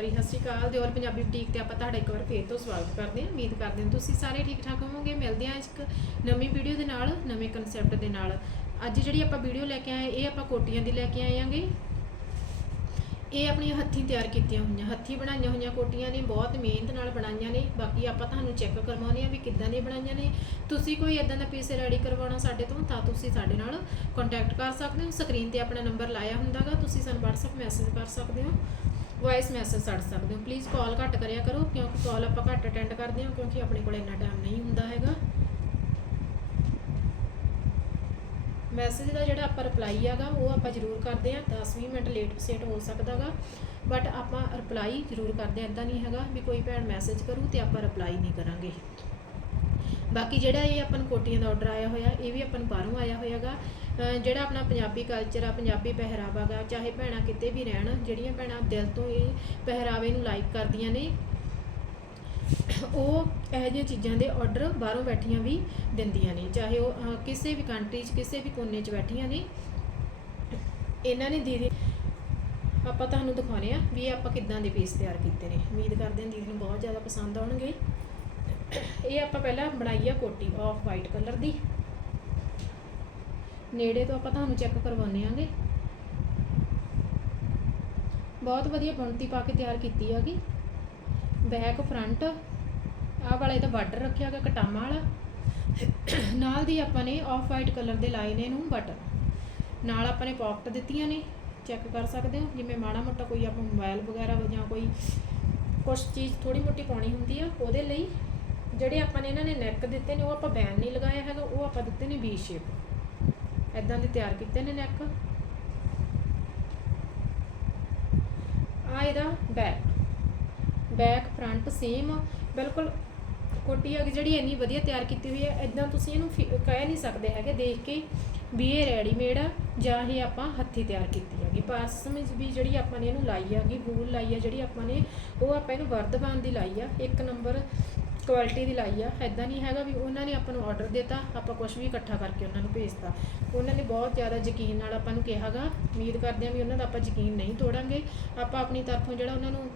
ਭਰੀ ਸਤਿ ਸ਼੍ਰੀ ਅਕਾਲ ਦਿਓਲ ਪੰਜਾਬੀ ਬੁਟੀਕ ਤੇ ਆਪਾਂ ਤੁਹਾਡਾ ਇੱਕ ਵਾਰ ਫੇਰ ਤੋਂ ਸਵਾਗਤ ਕਰਦੇ ਹਾਂ। ਉਮੀਦ ਕਰਦੇ ਹਾਂ ਤੁਸੀਂ ਸਾਰੇ ਠੀਕ ਠਾਕ ਹੋਵੋਗੇ। ਮਿਲਦੇ ਹਾਂ ਇੱਕ ਨਵੀਂ ਵੀਡੀਓ ਦੇ ਨਾਲ, ਨਵੇਂ ਕਨਸੈਪਟ ਦੇ ਨਾਲ। ਅੱਜ ਜਿਹੜੀ ਆਪਾਂ ਵੀਡੀਓ ਲੈ ਕੇ ਆਏ, ਇਹ ਆਪਾਂ ਕੋਟੀਆਂ ਦੀ ਲੈ ਕੇ ਆਏ ਆਂਗੇ ਇਹ ਆਪਣੀਆਂ ਹੱਥੀਂ ਤਿਆਰ ਕੀਤੀਆਂ ਹੋਈਆਂ, ਹੱਥੀਂ ਬਣਾਈਆਂ ਹੋਈਆਂ ਕੋਟੀਆਂ ਨੇ, ਬਹੁਤ ਮਿਹਨਤ ਨਾਲ ਬਣਾਈਆਂ ਨੇ। ਬਾਕੀ ਆਪਾਂ ਤੁਹਾਨੂੰ ਚੈੱਕ ਕਰਵਾਉਂਦੇ ਆ ਵੀ ਕਿੱਦਾਂ ਦੀਆਂ ਬਣਾਈਆਂ ਨੇ। ਤੁਸੀਂ ਕੋਈ ਇਦਾਂ ਦਾ ਪੀਸ ਰੈਡੀ ਕਰਵਾਉਣਾ ਸਾਡੇ ਤੋਂ, ਤਾਂ ਤੁਸੀਂ ਸਾਡੇ ਨਾਲ ਕੰਟੈਕਟ ਕਰ ਸਕਦੇ ਹੋ। ਸਕਰੀਨ ਤੇ ਆਪਣਾ ਨੰਬਰ ਲਾਇਆ ਹੁੰਦਾਗਾ, ਤੁਸੀਂ ਸਾਨੂੰ WhatsApp ਮੈਸੇਜ ਕਰ ਸਕਦੇ ਹੋ। ਵੌਇਸ ਮੈਸੇਜ ਛੱਡ ਸਕਦੇ ਹੋ। ਪਲੀਜ਼ ਕਾਲ ਘੱਟ ਕਰਿਆ ਕਰੋ, ਕਿਉਂਕਿ ਕਾਲ ਆਪਾਂ ਘੱਟ ਅਟੈਂਡ ਕਰਦੇ ਹਾਂ, ਕਿਉਂਕਿ ਆਪਣੇ ਕੋਲ ਇੰਨਾ ਟਾਈਮ ਨਹੀਂ ਹੁੰਦਾ ਹੈਗਾ। ਮੈਸੇਜ ਦਾ ਜਿਹੜਾ ਆਪਾਂ ਰਿਪਲਾਈ ਹੈਗਾ, ਉਹ ਆਪਾਂ ਜ਼ਰੂਰ ਕਰਦੇ ਹਾਂ। 10-20 ਮਿੰਟ ਲੇਟ ਸੇਟ ਹੋ ਸਕਦਾਗਾ ਬਟ ਆਪਾਂ ਰਿਪਲਾਈ ਜ਼ਰੂਰ ਕਰਦੇ ਹਾਂ ਇਦਾਂ ਨਹੀਂ ਹੈਗਾ ਵੀ ਕੋਈ ਭੈਣ ਮੈਸੇਜ ਕਰੂ ਤੇ ਆਪਾਂ ਰਿਪਲਾਈ ਨਹੀਂ ਕਰਾਂਗੇ। ਬਾਕੀ ਜਿਹੜਾ ਇਹ ਆਪਾਂ ਨੂੰ ਕੋਟੀਆਂ ਦਾ ਆਰਡਰ ਆਇਆ ਹੋਇਆ, ਇਹ ਵੀ ਆਪਾਂ ਨੂੰ ਬਾਹਰੋਂ ਆਇਆ ਹੋਇਆਗਾ। ਅਹ ਜਿਹੜਾ ਆਪਣਾ ਪੰਜਾਬੀ ਕਲਚਰ ਆ, ਪੰਜਾਬੀ ਪਹਿਰਾਵਾ ਗਾ, ਚਾਹੇ ਭੈਣਾਂ ਕਿਤੇ ਵੀ ਰਹਿਣ, ਜਿਹੜੀਆਂ ਭੈਣਾਂ ਦਿਲ ਤੋਂ ਇਹ ਪਹਿਰਾਵੇ ਨੂੰ ਲਾਈਕ ਕਰਦੀਆਂ ਨੇ, ਉਹ ਇਹੋ ਜਿਹੀਆਂ ਚੀਜ਼ਾਂ ਦੇ ਆਰਡਰ ਬਾਹਰੋਂ ਬੈਠੀਆਂ ਵੀ ਦਿੰਦੀਆਂ ਨੇ। ਚਾਹੇ ਉਹ ਕਿਸੇ ਵੀ ਕੰਟਰੀ 'ਚ, ਕਿਸੇ ਵੀ ਕੋਨੇ 'ਚ ਬੈਠੀਆਂ ਨੇ, ਇਹਨਾਂ ਨੇ ਦੀਦੀ ਆਪਾਂ ਤੁਹਾਨੂੰ ਦਿਖਾਉਣੇ ਆ ਵੀ ਇਹ ਆਪਾਂ ਕਿੱਦਾਂ ਦੇ ਪੀਸ ਤਿਆਰ ਕੀਤੇ ਨੇ। ਉਮੀਦ ਕਰਦੇ ਹਾਂ ਦੀਦੀ ਨੂੰ ਬਹੁਤ ਜ਼ਿਆਦਾ ਪਸੰਦ ਆਉਣਗੇ। ਇਹ ਆਪਾਂ ਪਹਿਲਾਂ ਬਣਾਈ ਆ ਕੋਟੀ ਆਫ ਵਾਈਟ ਕਲਰ ਦੀ। ਨੇੜੇ ਤੋਂ ਆਪਾਂ ਤੁਹਾਨੂੰ ਚੈੱਕ ਕਰਵਾਉਣੇ ਆਂਗੇ। ਬਹੁਤ ਵਧੀਆ ਬੁਣਤੀ ਪਾ ਕੇ ਤਿਆਰ ਕੀਤੀ ਹੈਗੀ। ਬੈਕ ਫਰੰਟ ਆਹ ਵਾਲਾ ਇਹਦਾ ਬਾਰਡਰ ਰੱਖਿਆ ਗਿਆ ਕਟਾਮਾ ਵਾਲਾ। ਨਾਲ ਦੀ ਆਪਾਂ ਨੇ ਆਫ ਵਾਈਟ ਕਲਰ ਦੇ ਲਾਏ ਨੇ ਇਹਨੂੰ ਬਟਨ ਨਾਲ ਆਪਾਂ ਨੇ ਪਾਕਟ ਦਿੱਤੀਆਂ ਨੇ ਚੈੱਕ ਕਰ ਸਕਦੇ ਹੋ। ਜਿਵੇਂ ਮਾੜਾ ਮੋਟਾ ਕੋਈ ਆਪਾਂ ਮੋਬਾਈਲ ਵਗੈਰਾ ਜਾਂ ਕੋਈ ਕੁਛ ਚੀਜ਼ ਥੋੜੀ ਮੋਟੀ ਪਾਉਣੀ ਹੁੰਦੀ ਆ, ਉਹਦੇ ਲਈ ਜਿਹੜੇ ਆਪਾਂ ਨੇ ਇਹਨਾਂ ਨੇ ਨੈਕ ਦਿੱਤੇ ਨੇ, ਉਹ ਆਪਾਂ ਬੈਨ ਨਹੀਂ ਲਗਾਇਆ ਹੈਗਾ, ਉਹ ਆਪਾਂ ਦਿੱਤੇ ਨੇ ਵੀ ਸ਼ੇਪ ਐਦਾਂ ਦੇ ਤਿਆਰ ਕੀਤੇ ਨੇ ਨੈਕ ਆ ਇਹਦਾ ਬੈਕ ਬੈਕ ਫਰੰਟ ਸੇਮ ਬਿਲਕੁਲ ਕੋਟੀ ਆ ਜਿਹੜੀ ਇੰਨੀ ਵਧੀਆ ਤਿਆਰ ਕੀਤੀ ਹੋਈ ਹੈ ਇਦਾਂ ਤੁਸੀਂ ਇਹਨੂੰ ਫੀ- ਕਹਿ ਨਹੀਂ ਸਕਦੇ ਹੈਗੇ, ਦੇਖ ਕੇ ਵੀ ਇਹ ਰੈਡੀਮੇਡ ਆ, ਜਾਂ ਇਹ ਆਪਾਂ ਹੱਥੀ ਤਿਆਰ ਕੀਤੀ ਹੈਗੀ। ਪਰਸ ਵੀ ਜਿਹੜੀ ਆਪਾਂ ਨੇ ਇਹਨੂੰ ਲਾਈ ਹੈਗੀ, ਬੂਲ ਲਾਈ ਆ ਜਿਹੜੀ ਆਪਾਂ ਨੇ, ਉਹ ਆਪਾਂ ਇਹਨੂੰ ਵਰਧਮਾਨ ਦੀ ਲਾਈ ਆ। ਇੱਕ ਨੰਬਰ ਕੁਆਲਿਟੀ ਦੀ ਲਾਈ ਆ। ਐਦਾਂ ਨਹੀਂ ਹੈਗਾ ਵੀ ਉਹਨਾਂ ਨੇ ਆਪਾਂ ਨੂੰ ਆਰਡਰ ਦਿੱਤਾ, ਆਪਾਂ ਕੁਝ ਵੀ ਇਕੱਠਾ ਕਰਕੇ ਉਹਨਾਂ ਨੂੰ ਭੇਜਤਾ। ਉਹਨਾਂ ਨੇ ਬਹੁਤ ਜ਼ਿਆਦਾ ਯਕੀਨ ਨਾਲ ਆਪਾਂ ਨੂੰ ਕਿਹਾਗਾ ਉਮੀਦ ਕਰਦੇ ਹਾਂ ਵੀ ਉਹਨਾਂ ਦਾ ਆਪਾਂ ਯਕੀਨ ਨਹੀਂ ਤੋੜਾਂਗੇ। ਆਪਾਂ ਆਪਣੀ ਤਰਫੋਂ ਜਿਹੜਾ ਉਹਨਾਂ ਨੂੰ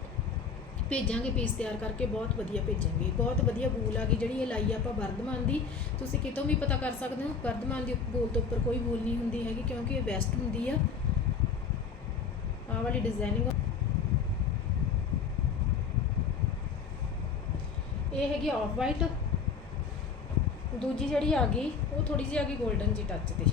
ਭੇਜਾਂਗੇ ਪੀਸ ਤਿਆਰ ਕਰਕੇ ਬਹੁਤ ਵਧੀਆ ਭੇਜਾਂਗੇ। ਬਹੁਤ ਵਧੀਆ ਬੂਲ ਆ ਗਈ ਜਿਹੜੀ ਇਹ ਲਾਈ ਆ ਆਪਾਂ ਵਰਧਮਾਨ ਦੀ। ਤੁਸੀਂ ਕਿਤੋਂ ਵੀ ਪਤਾ ਕਰ ਸਕਦੇ ਹੋ, ਵਰਧਮਾਨ ਦੀ ਬੂਲ ਤੋਂ ਉੱਪਰ ਕੋਈ ਬੂਲ ਨਹੀਂ ਹੁੰਦੀ ਹੈਗੀ ਕਿਉਂਕਿ ਇਹ ਬੈਸਟ ਹੁੰਦੀ ਆ। ਆਹ ਵਾਲੀ ਡਿਜ਼ਾਈਨਿੰਗ ਇਹ ਹੈਗੀ ਆਫ ਵਾਈਟ ਦੂਜੀ ਜਿਹੜੀ ਆ ਗਈ, ਉਹ ਥੋੜੀ ਜਿਹੀ ਆ ਗਈ 골ਡਨ ਜੀ ਟੱਚ ਤੇ।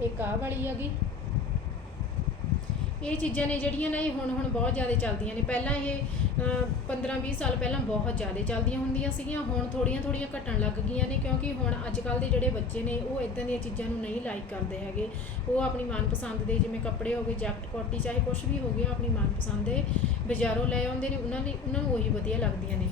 ਇੱਕ ਆਹ ਵਾਲੀ ਆ ਗਈ। ਇਹ ਚੀਜ਼ਾਂ ਨੇ ਜਿਹੜੀਆਂ ਨਾ ਇਹ ਹੁਣ ਹੁਣ ਬਹੁਤ ਜ਼ਿਆਦਾ ਚੱਲਦੀਆਂ ਨੇ। ਪਹਿਲਾਂ ਇਹ 15-20 ਸਾਲ ਪਹਿਲਾਂ ਬਹੁਤ ਜ਼ਿਆਦਾ ਚੱਲਦੀਆਂ ਹੁੰਦੀਆਂ ਸੀਗੀਆਂ, ਹੁਣ ਥੋੜੀਆਂ ਥੋੜੀਆਂ ਘਟਣ ਲੱਗ ਗਈਆਂ ਨੇ ਕਿਉਂਕਿ ਹੁਣ ਅੱਜ ਕੱਲ ਦੇ ਜਿਹੜੇ ਬੱਚੇ ਨੇ ਉਹ ਇਦਾਂ ਦੀਆਂ ਚੀਜ਼ਾਂ ਨੂੰ ਨਹੀਂ ਲਾਈਕ ਕਰਦੇ ਹੈਗੇ। ਉਹ ਆਪਣੀ ਮਨਪਸੰਦ ਦੇ ਜਿਵੇਂ ਕੱਪੜੇ ਹੋ ਗਏ, ਜੈਕਟ, ਕੋਟੀ ਚਾਹੇ ਕੁਝ ਵੀ ਹੋ ਗਿਆ, ਆਪਣੀ ਮਨਪਸੰਦ ਦੇ ਬਾਜ਼ਾਰੋਂ ਲੈ ਆਉਂਦੇ ਨੇ, ਉਹਨਾਂ ਲਈ, ਉਹਨਾਂ ਨੂੰ ਉਹੀ ਵਧੀਆ ਲੱਗਦੀਆਂ ਨੇ।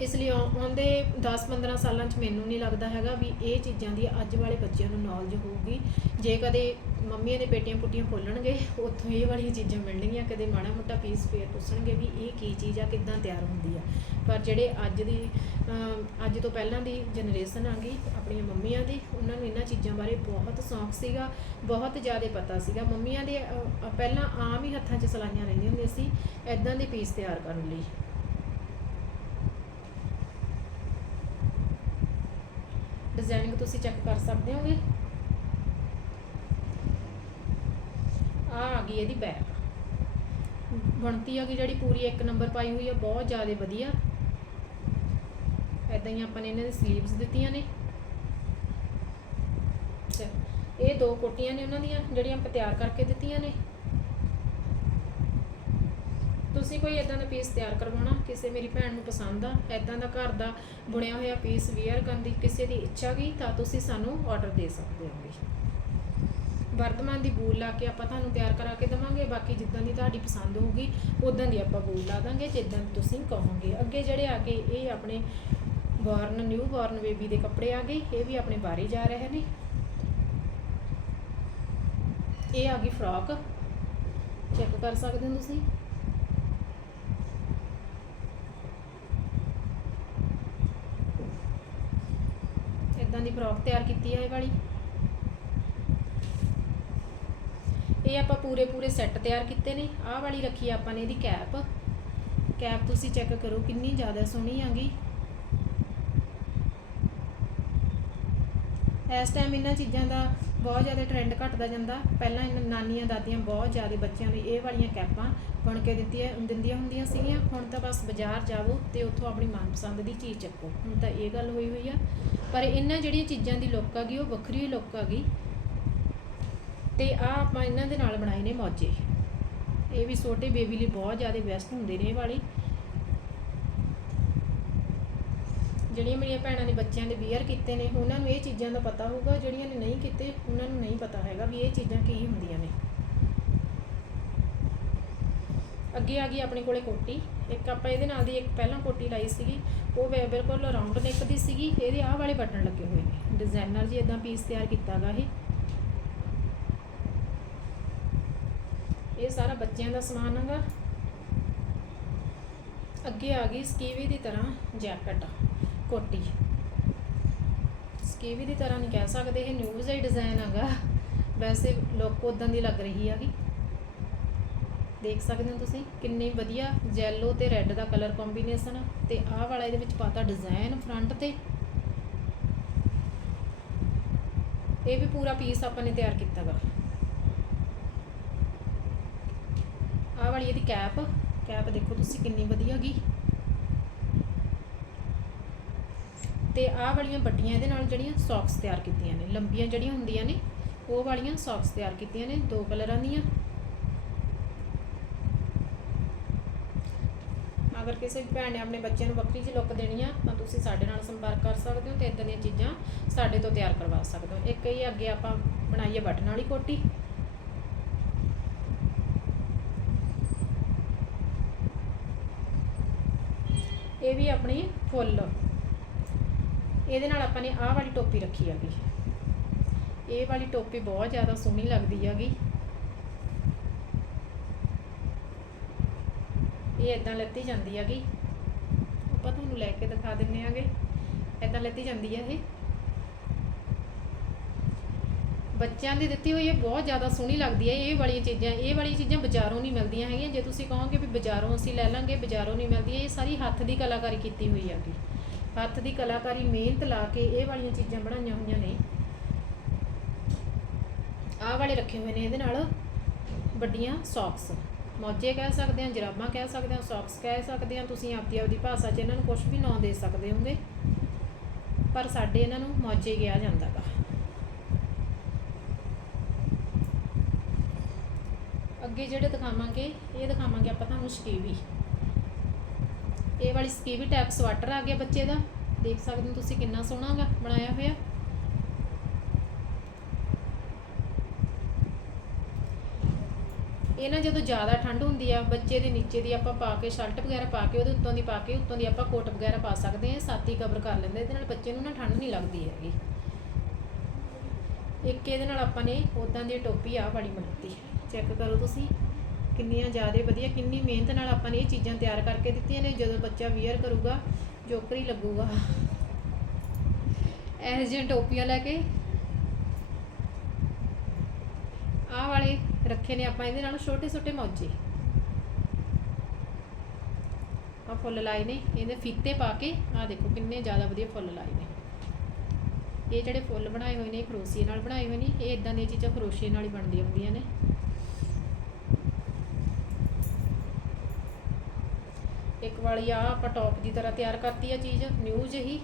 ਇਸ ਲਈ ਆਉ- ਆਉਂਦੇ 10-15 ਸਾਲਾਂ 'ਚ ਮੈਨੂੰ ਨਹੀਂ ਲੱਗਦਾ ਹੈਗਾ ਵੀ ਇਹ ਚੀਜ਼ਾਂ ਦੀ ਅੱਜ ਵਾਲੇ ਬੱਚਿਆਂ ਨੂੰ ਨੌਲੇਜ ਹੋਊਗੀ। ਜੇ ਕਦੇ ਮੰਮੀਆਂ ਦੇ ਪੇਟੀਆਂ ਪੁੱਟੀਆਂ ਖੋਲਣਗੇ, ਉੱਥੋਂ ਇਹ ਵਾਲੀਆਂ ਚੀਜ਼ਾਂ ਮਿਲਣਗੀਆਂ, ਕਦੇ ਮਾੜਾ ਮੋਟਾ ਪੀਸ ਫੇਰ ਪੁੱਛਣਗੇ ਵੀ ਇਹ ਕੀ ਚੀਜ਼ ਆ, ਕਿੱਦਾਂ ਤਿਆਰ ਹੁੰਦੀ ਆ। ਪਰ ਜਿਹੜੇ ਅੱਜ ਦੀ ਅੱਜ ਤੋਂ ਪਹਿਲਾਂ ਦੀ ਜਨਰੇਸ਼ਨ ਆ ਗਈ, ਆਪਣੀਆਂ ਮੰਮੀਆਂ ਦੀ, ਉਹਨਾਂ ਨੂੰ ਇਹਨਾਂ ਚੀਜ਼ਾਂ ਬਾਰੇ ਬਹੁਤ ਸ਼ੌਂਕ ਸੀਗਾ, ਬਹੁਤ ਜ਼ਿਆਦਾ ਪਤਾ ਸੀਗਾ। ਮੰਮੀਆਂ ਦੇ ਪਹਿਲਾਂ ਆਮ ਹੀ ਹੱਥਾਂ 'ਚ ਸਲਾਈਆਂ ਰਹਿੰਦੀਆਂ ਹੁੰਦੀਆਂ ਸੀ ਐਦਾਂ ਦੇ ਪੀਸ ਤਿਆਰ ਕਰਨ ਲਈ। ਡਿਜ਼ਾਈਨਿੰਗ ਤੁਸੀਂ ਚੈੱਕ ਕਰ ਸਕਦੇ ਹੋਗੇ? ਆ ਆ ਗਈ ਇਹਦੀ ਬੈਕ ਬਣਤੀ ਆ ਗਈ ਜਿਹੜੀ ਪੂਰੀ ਇੱਕ ਨੰਬਰ ਪਾਈ ਹੋਈ ਆ ਬਹੁਤ ਜ਼ਿਆਦਾ ਵਧੀਆ। ਐਦਾਂ ਹੀ ਆਪਾਂ ਨੇ ਇਹਨਾਂ ਦੇ ਸਲੀਵਸ ਦਿੱਤੀਆਂ ਨੇ। ਅੱਛਾ, ਇਹ ਦੋ ਕੋਟੀਆਂ ਨੇ ਉਹਨਾਂ ਦੀਆਂ ਜਿਹੜੀਆਂ ਆਪਾਂ ਤਿਆਰ ਕਰਕੇ ਦਿੱਤੀਆਂ ਨੇ। ਤੁਸੀਂ ਕੋਈ ਇਦਾਂ ਦਾ ਪੀਸ ਤਿਆਰ ਕਰਵਾਉਣਾ ਕਿਸੇ ਮੇਰੀ ਭੈਣ ਨੂੰ ਪਸੰਦ ਆ ਇਦਾਂ ਦਾ ਘਰ ਦਾ ਬੁਣਿਆ ਹੋਇਆ ਪੀਸ ਵੇਅਰ ਕਰਨ ਦੀ ਕਿਸੇ ਦੀ ਇੱਛਾ ਗਈ ਤਾਂ ਤੁਸੀਂ ਸਾਨੂੰ ਆਰਡਰ ਦੇ ਸਕਦੇ ਹੋਗੇ। ਵਰਤਮਾਨ ਦੀ ਬੂਲ ਲਾ ਕੇ ਆਪਾਂ ਤੁਹਾਨੂੰ ਤਿਆਰ ਕਰਾ ਕੇ ਦੇਵਾਂਗੇ, ਬਾਕੀ ਜਿੱਦਾਂ ਦੀ ਤੁਹਾਡੀ ਪਸੰਦ ਹੋਊਗੀ ਉਦਾਂ ਦੀ ਆਪਾਂ ਬੂਲ ਲਾ ਦਾਂਗੇ, ਜਿੱਦਾਂ ਤੁਸੀਂ ਕਹੋਗੇ। ਅੱਗੇ ਜਿਹੜੇ ਆ ਕੇ ਇਹ ਆਪਣੇ ਬੋਰਨ ਨਿਊ ਬੋਰਨ ਬੇਬੀ ਦੇ ਕੱਪੜੇ ਆ ਗਏ, ਇਹ ਵੀ ਆਪਣੇ ਬਾਰੇ ਜਾ ਰਹੇ ਨੇ। ਇਹ ਆ ਗਈ ਫਰਾਕ ਚੈੱਕ ਕਰ ਸਕਦੇ ਹੋ ਤੁਸੀਂ? ਇਦਾਂ ਦੀ ਫਰਾਕ ਤਿਆਰ ਕੀਤੀ ਹੈ ਇਹ ਵਾਲੀ। ਇਹ ਆਪਾਂ ਪੂਰੇ ਪੂਰੇ ਸੈੱਟ ਤਿਆਰ ਕੀਤੇ ਨੇ। ਆਹ ਵਾਲੀ ਰੱਖੀ ਆਪਾਂ ਨੇ ਇਹਦੀ ਕੈਪ। ਕੈਪ ਤੁਸੀਂ ਚੈੱਕ ਕਰੋ ਕਿੰਨੀ ਜ਼ਿਆਦਾ ਸੋਹਣੀ ਆਗੀ। ਇਸ ਟਾਈਮ ਇਹਨਾਂ ਚੀਜ਼ਾਂ ਦਾ ਬਹੁਤ ਜ਼ਿਆਦਾ ਟ੍ਰੈਂਡ ਘਟਦਾ ਜਾਂਦਾ। ਪਹਿਲਾਂ ਇਹਨਾਂ ਨਾਨੀਆਂ, ਦਾਦੀਆਂ ਬਹੁਤ ਜ਼ਿਆਦਾ ਬੱਚਿਆਂ ਲਈ ਇਹ ਵਾਲੀਆਂ ਕੈਪਾਂ ਬਣ ਕੇ ਦਿੱਤੀਆਂ, ਦਿੰਦੀਆਂ ਹੁੰਦੀਆਂ ਸੀਗੀਆਂ। ਹੁਣ ਤਾਂ ਬਸ ਬਾਜ਼ਾਰ ਜਾਵੋ ਤੇ ਉੱਥੋਂ ਆਪਣੀ ਮਨਪਸੰਦ ਦੀ ਚੀਜ਼ ਚੱਕੋ। ਹੁਣ ਤਾਂ ਇਹ ਗੱਲ ਹੋਈ ਹੋਈ ਆ। ਪਰ ਇਹਨਾਂ ਜਿਹੜੀਆਂ ਚੀਜ਼ਾਂ ਦੀ ਲੁੱਕ ਗਈ, ਉਹ ਵੱਖਰੀ ਹੀ ਆ ਗਈ। ਤੇ ਆ ਆਪਾਂ ਇਹਨਾਂ ਦੇ ਨਾਲ ਬਣਾਏ ਨੇ ਮੌਜੇ। ਇਹ ਵੀ ਛੋਟੇ ਬੇਬੀ ਲਈ ਬਹੁਤ ਜ਼ਿਆਦਾ ਬੈਸਟ ਹੁੰਦੇ ਨੇ ਇਹ ਵਾਲੇ। ਜਿਹੜੀਆਂ ਮੇਰੀਆਂ ਭੈਣਾਂ ਨੇ ਬੱਚਿਆਂ ਦੇ ਵੀਅਰ ਕੀਤੇ ਨੇ, ਉਹਨਾਂ ਨੂੰ ਇਹ ਚੀਜ਼ਾਂ ਦਾ ਪਤਾ ਹੋਊਗਾ, ਜਿਹੜੀਆਂ ਨੇ ਨਹੀਂ ਕੀਤੇ, ਉਹਨਾਂ ਨੂੰ ਨਹੀਂ ਪਤਾ ਹੈਗਾ ਵੀ ਇਹ ਚੀਜ਼ਾਂ ਕੀ ਹੁੰਦੀਆਂ ਨੇ। ਅੱਗੇ ਆ ਗਈ ਆਪਣੇ ਕੋਲੇ ਕੋਟੀ। ਇੱਕ ਆਪਾਂ ਇਹਦੇ ਨਾਲ ਦੀ ਇੱਕ ਪਹਿਲਾਂ ਕੋਟੀ ਲਾਈ ਸੀਗੀ, ਉਹ ਬਿਲਕੁਲ ਰਾਉਂਡ ਨੈਕ ਦੀ ਸੀਗੀ, ਇਹਦੇ ਆਹ ਵਾਲੇ ਬਟਨ ਲੱਗੇ ਹੋਏ ਨੇ। ਡਿਜ਼ਾਈਨਰ ਜੀ ਇਦਾਂ ਪੀਸ ਤਿਆਰ ਕੀਤਾਗਾ ਇਹ। ਇਹ ਸਾਰਾ ਬੱਚਿਆਂ ਦਾ ਸਮਾਨ ਹੈਗਾ ਅੱਗੇ ਆ ਗਈ ਸਕੀਵੀ ਦੀ ਤਰ੍ਹਾਂ ਜੈਕਟ, ਕੋਟੀ। ਸਕੀਵੀ ਦੀ ਤਰ੍ਹਾਂ ਨਹੀਂ ਕਹਿ ਸਕਦੇ, ਇਹ ਨਿਊਜ਼ ਦਾ ਹੀ ਡਿਜ਼ਾਈਨ ਹੈਗਾ। ਵੈਸੇ ਲੋਕ ਉਦਾਂ ਦੀ ਲੱਗ ਰਹੀ ਹੈਗੀ। ਦੇਖ ਸਕਦੇ ਹੋ ਤੁਸੀਂ, ਕਿੰਨੀ ਵਧੀਆ ਜੈਲੋ ਤੇ ਰੈੱਡ ਦਾ ਕਲਰ ਕੰਬੀਨੇਸ਼ਨ ਤੇ ਆਹ ਵਾਲਾ ਇਹਦੇ ਵਿੱਚ ਪਾਤਾ ਡਿਜ਼ਾਈਨ ਫਰੰਟ ਤੇ। ਇਹ ਵੀ ਪੂਰਾ ਪੀਸ ਆਪਾਂ ਨੇ ਤਿਆਰ ਕੀਤਾ ਵਾ ਆਹ ਵਾਲੀ ਇਹਦੀ ਕੈਪ। ਕੈਪ ਦੇਖੋ ਤੁਸੀਂ ਕਿੰਨੀ ਵਧੀਆ ਗਈ ਤੇ ਆਹ ਵਾਲੀਆਂ ਵੱਡੀਆਂ ਇਹਦੇ ਨਾਲ ਜਿਹੜੀਆਂ ਸੌਕਸ ਤਿਆਰ ਕੀਤੀਆਂ ਨੇ, ਲੰਬੀਆਂ ਜਿਹੜੀਆਂ ਹੁੰਦੀਆਂ ਨੇ, ਉਹ ਵਾਲੀਆਂ ਸੌਕਸ ਤਿਆਰ ਕੀਤੀਆਂ ਨੇ, ਦੋ ਕਲਰਾਂ ਦੀਆਂ। ਅਗਰ ਕਿਸੇ ਭੈਣ ਨੇ ਆਪਣੇ ਬੱਚਿਆਂ ਨੂੰ ਵੱਖਰੀ ਜਿਹੀ ਲੁੱਕ ਦੇਣੀ ਆ, ਤਾਂ ਤੁਸੀਂ ਸਾਡੇ ਨਾਲ ਸੰਪਰਕ ਕਰ ਸਕਦੇ ਹੋ ਤੇ ਇਦਾਂ ਦੀਆਂ ਚੀਜ਼ਾਂ ਸਾਡੇ ਤੋਂ ਤਿਆਰ ਕਰਵਾ ਸਕਦੇ ਹੋ। ਇੱਕ ਹੀ ਅੱਗੇ ਆਪਾਂ ਬਣਾਈਏ ਬਟਨ ਵਾਲੀ ਕੋਟੀ। ਇਹ ਵੀ ਆਪਣੀ ਫੁੱਲ। ਇਹਦੇ ਨਾਲ ਆਪਾਂ ਨੇ ਆਹ ਵਾਲੀ ਟੋਪੀ ਰੱਖੀ ਹੈਗੀ। ਇਹ ਵਾਲੀ ਟੋਪੀ ਬਹੁਤ ਜ਼ਿਆਦਾ ਸੋਹਣੀ ਲੱਗਦੀ ਹੈਗੀ। ਇਹ ਇਦਾਂ ਲੱਤੀ ਜਾਂਦੀ ਹੈਗੀ। ਆਪਾਂ ਤੁਹਾਨੂੰ ਲੈ ਕੇ ਦਿਖਾ ਦਿੰਨੇ ਆਗੇ ਇਦਾਂ ਲੱਤੀ ਜਾਂਦੀ ਹੈ ਇਹ। ਬੱਚਿਆਂ ਦੀ ਦਿੱਤੀ ਹੋਈ ਇਹ ਬਹੁਤ ਜ਼ਿਆਦਾ ਸੋਹਣੀ ਲੱਗਦੀ ਹੈ ਇਹ ਵਾਲੀਆਂ ਚੀਜ਼ਾਂ, ਇਹ ਵਾਲੀਆਂ ਚੀਜ਼ਾਂ ਬਾਜ਼ਾਰੋਂ ਨਹੀਂ ਮਿਲਦੀਆਂ ਹੈਗੀਆਂ। ਜੇ ਤੁਸੀਂ ਕਹੋਗੇ ਵੀ ਬਾਜ਼ਾਰੋਂ ਅਸੀਂ ਲੈ ਲਾਂਗੇ, ਬਾਜ਼ਾਰੋਂ ਨਹੀਂ ਮਿਲਦੀ ਇਹ ਸਾਰੀ ਹੱਥ ਦੀ ਕਲਾਕਾਰੀ ਕੀਤੀ ਹੋਈ ਹੈਗੀ। ਹੱਥ ਦੀ ਕਲਾਕਾਰੀ, ਮਿਹਨਤ ਲਾ ਕੇ ਇਹ ਵਾਲੀਆਂ ਚੀਜ਼ਾਂ ਬਣਾਈਆਂ ਹੋਈਆਂ ਨੇ। ਆਹ ਵਾਲੇ ਰੱਖੇ ਹੋਏ ਨੇ ਇਹਦੇ ਨਾਲ ਵੱਡੀਆਂ ਸੌਕਸ ਮੌਜੇ ਕਹਿ ਸਕਦੇ ਹਾਂ, ਜਰਾਬਾਂ ਕਹਿ ਸਕਦੇ ਹਾਂ ਸੌਕਸ ਕਹਿ ਸਕਦੇ ਹਾਂ। ਤੁਸੀਂ ਆਪਦੀ ਆਪਦੀ ਭਾਸ਼ਾ 'ਚ ਇਹਨਾਂ ਨੂੰ ਕੁਝ ਵੀ ਨਾਂ ਦੇ ਸਕਦੇ ਹੋਗੇ ਪਰ ਸਾਡੇ ਇਹਨਾਂ ਨੂੰ ਮੌਜੇ ਕਿਹਾ ਜਾਂਦਾ ਅੱਗੇ ਜਿਹੜੇ ਦਿਖਾਵਾਂਗੇ, ਇਹ ਦਿਖਾਵਾਂਗੇ ਆਪਾਂ ਤੁਹਾਨੂੰ ਸਕੀਵੀ। ਇਹ ਵਾਲੀ ਸਕੀਵੀ ਟੈਪ ਸਵੈਟਰ ਆ ਗਿਆ ਬੱਚੇ ਦਾ। ਦੇਖ ਸਕਦੇ ਹੋ ਤੁਸੀਂ ਕਿੰਨਾ ਸੋਹਣਾ ਗਾ, ਬਣਾਇਆ ਹੋਇਆ। ਇਹ ਨਾ ਜਦੋਂ ਜ਼ਿਆਦਾ ਠੰਡ ਹੁੰਦੀ ਆ, ਬੱਚੇ ਦੇ ਨੀਚੇ ਦੀ ਆਪਾਂ ਪਾ ਕੇ ਸ਼ਰਟ ਵਗੈਰਾ ਪਾ ਕੇ ਉਹਦੇ ਉੱਤੋਂ ਦੀ ਪਾ ਕੇ ਉੱਤੋਂ ਦੀ ਆਪਾਂ ਕੋਟ ਵਗੈਰਾ ਪਾ ਸਕਦੇ ਹਾਂ ਸਾਥੀ ਕਵਰ ਕਰ ਲੈਂਦੇ ਇਹਦੇ ਨਾਲ ਬੱਚੇ ਨੂੰ ਨਾ ਠੰਡ ਨਹੀਂ ਲੱਗਦੀ ਹੈਗੀ। ਇੱਕ ਇਹਦੇ ਨਾਲ ਆਪਾਂ ਨੇ ਉਦਾਂ ਦੀ ਟੋਪੀ ਆ ਵਾਲੀ ਬਣਾਤੀ। ਚੈੱਕ ਕਰੋ ਤੁਸੀਂ। ਕਿੰਨੀਆਂ ਜ਼ਿਆਦਾ ਵਧੀਆ, ਕਿੰਨੀ ਮਿਹਨਤ ਨਾਲ ਆਪਾਂ ਨੇ ਇਹ ਚੀਜ਼ਾਂ ਤਿਆਰ ਕਰਕੇ ਦਿੱਤੀਆਂ ਨੇ। ਜਦੋਂ ਬੱਚਾ ਵੀਅਰ ਕਰੂਗਾ, ਜੋਕਰ ਹੀ ਲੱਗੂਗਾ। ਇਹ ਜਿਹੀਆਂ ਟੋਪੀਆਂ ਲੈ ਕੇ ਆਹ ਵਾਲੇ ਰੱਖੇ ਨੇ ਆਪਾਂ, ਇਹਦੇ ਨਾਲ ਛੋਟੇ ਛੋਟੇ ਮੌਜੇ। ਆ ਫੁੱਲ ਲਾਏ ਨੇ, ਇਹਦੇ ਫੀਤੇ ਪਾ ਕੇ ਆਹ ਦੇਖੋ ਕਿੰਨੇ ਜ਼ਿਆਦਾ ਵਧੀਆ ਫੁੱਲ ਲਾਏ ਨੇ। ਇਹ ਜਿਹੜੇ ਫੁੱਲ ਬਣਾਏ ਹੋਏ ਨੇ ਖਰੋਸ਼ੀਏ ਨਾਲ ਬਣਾਏ ਹੋਏ ਨੇ, ਇਹ ਇਦਾਂ ਦੀਆਂ ਚੀਜ਼ਾਂ ਖਰੋਸ਼ੀਏ ਨਾਲ ਹੀ ਬਣਦੀਆਂ ਹੁੰਦੀਆਂ ਨੇ। ਇੱਕ ਵਾਲੀ ਆ, ਆਪਾਂ ਟੌਪ ਦੀ ਤਰ੍ਹਾਂ ਤਿਆਰ ਕਰਤੀ ਆ ਚੀਜ਼ ਨਿਊ ਜਿਹੀ।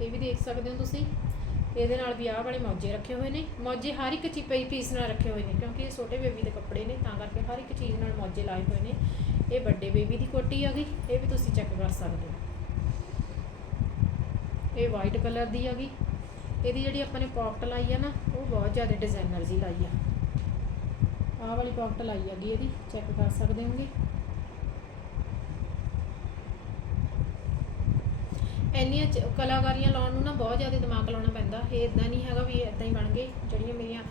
ਇਹ ਵੀ ਦੇਖ ਸਕਦੇ ਹੋ ਤੁਸੀਂ। ਇਹਦੇ ਨਾਲ ਵੀ ਆਹ ਵਾਲੇ ਮੌਜੇ ਰੱਖੇ ਹੋਏ ਨੇ। ਮੌਜੇ ਹਰ ਇੱਕ ਚੀਜ਼ ਪਈ ਪੀਸ ਨਾਲ ਰੱਖੇ ਹੋਏ ਨੇ, ਕਿਉਂਕਿ ਇਹ ਛੋਟੇ ਬੇਬੀ ਦੇ ਕੱਪੜੇ ਨੇ, ਤਾਂ ਕਰਕੇ ਹਰ ਇੱਕ ਚੀਜ਼ ਨਾਲ ਮੌਜੇ ਲਾਏ ਹੋਏ ਨੇ। ਇਹ ਵੱਡੇ ਬੇਬੀ ਦੀ ਕੋਟੀ ਆ ਗਈ, ਇਹ ਵੀ ਤੁਸੀਂ ਚੈੱਕ ਕਰ ਸਕਦੇ ਹੋ। ਇਹ ਵਾਈਟ ਕਲਰ ਦੀ ਆ ਗਈ। ਇਹਦੀ ਜਿਹੜੀ ਆਪਾਂ ਨੇ ਪਾਕਟ ਲਾਈ ਆ ਨਾ, ਉਹ ਬਹੁਤ ਜ਼ਿਆਦਾ ਡਿਜ਼ਾਈਨਰ ਜੀ ਲਾਈ ਆ। ਆਹ ਵਾਲੀ ਪਾਕਟ ਲਾਈ ਹੈਗੀ ਇਹਦੀ ਚੈੱਕ ਕਰ ਸਕਦੇ ਹੋਗੇ। ਇੰਨੀਆਂ ਚ- ਕਲਾਕਾਰੀਆਂ ਲਾਉਣ ਨੂੰ ਨਾ ਬਹੁਤ ਜ਼ਿਆਦਾ ਦਿਮਾਗ ਲਾਉਣਾ ਪੈਂਦਾ। ਇਹ ਇਦਾਂ ਨਹੀਂ ਹੈਗਾ ਵੀ ਇਦਾਂ ਹੀ ਬਣ ਗਏ। ਜਿਹੜੀਆਂ ਮੇਰੀਆਂ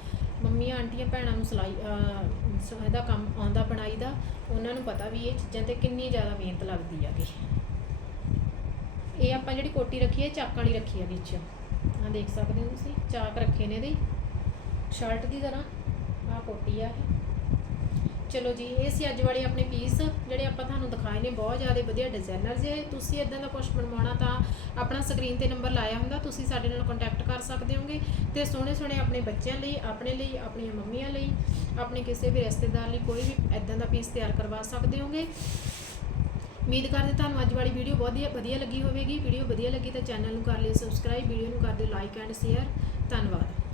ਮੰਮੀਆਂ ਆਂਟੀਆਂ ਭੈਣਾਂ ਨੂੰ ਸਿਲਾਈ ਅਹ, ਸ- ਇਹਦਾ ਕੰਮ ਆਉਂਦਾ ਬਣਾਈ ਦਾ ਉਹਨਾਂ ਨੂੰ ਪਤਾ ਵੀ ਇਹ ਚੀਜ਼ਾਂ ਤੇ ਕਿੰਨੀ ਜ਼ਿਆਦਾ ਮਿਹਨਤ ਲੱਗਦੀ ਹੈਗੀ ਇਹ ਆਪਾਂ ਜਿਹੜੀ ਕੋਟੀ ਰੱਖੀ ਹੈ ਚਾਕਾਂ ਵਾਲੀ ਰੱਖੀ ਹੈ ਵਿੱਚ। ਆ ਦੇਖ ਸਕਦੇ ਹੋ ਤੁਸੀਂ ਚਾਕ ਰੱਖੇ ਨੇ ਇਹਦੇ। ਸ਼ਰਟ ਦੀ ਤਰ੍ਹਾਂ ਆਹ ਕੋਟੀ ਆ ਇਹ। ਚਲੋ ਜੀ, ਇਹ ਸੀ ਅੱਜ ਵਾਲੇ ਆਪਣੇ ਪੀਸ ਜਿਹੜੇ ਆਪਾਂ ਤੁਹਾਨੂੰ ਦਿਖਾਏ ਨੇ, ਬਹੁਤ ਜ਼ਿਆਦਾ ਵਧੀਆ ਡਿਜ਼ਾਈਨਰ ਜੇ। ਤੁਸੀਂ ਇਦਾਂ ਦਾ ਕੁਝ ਬਣਵਾਉਣਾ ਤਾਂ ਆਪਣਾ ਸਕਰੀਨ ਤੇ ਨੰਬਰ ਲਾਇਆ ਹੁੰਦਾ, ਤੁਸੀਂ ਸਾਡੇ ਨਾਲ ਕੰਟੈਕਟ ਕਰ ਸਕਦੇ ਹੋਗੇ ਤੇ ਸੋਹਣੇ ਸੋਹਣੇ ਆਪਣੇ ਬੱਚਿਆਂ ਲਈ, ਆਪਣੇ ਲਈ, ਆਪਣੀਆਂ ਮੰਮੀਆਂ ਲਈ, ਆਪਣੇ ਕਿਸੇ ਵੀ ਰਿਸ਼ਤੇਦਾਰ ਲਈ ਕੋਈ ਵੀ ਇਦਾਂ ਦਾ ਪੀਸ ਤਿਆਰ ਕਰਵਾ ਸਕਦੇ ਹੋਗੇ। ਉਮੀਦ ਕਰਦੇ ਤੁਹਾਨੂੰ ਅੱਜ ਵਾਲੀ ਵੀਡੀਓ ਬਹੁਤ ਵਧੀਆ ਲੱਗੀ ਹੋਵੇਗੀ। ਵੀਡੀਓ ਵਧੀਆ ਲੱਗੀ ਤਾਂ ਚੈਨਲ ਨੂੰ ਕਰ ਲਿਓ ਸਬਸਕ੍ਰਾਈਬ ਵੀਡੀਓ ਨੂੰ ਕਰ ਦਿਓ ਲਾਈਕ ਐਂਡ ਸ਼ੇਅਰ ਧੰਨਵਾਦ।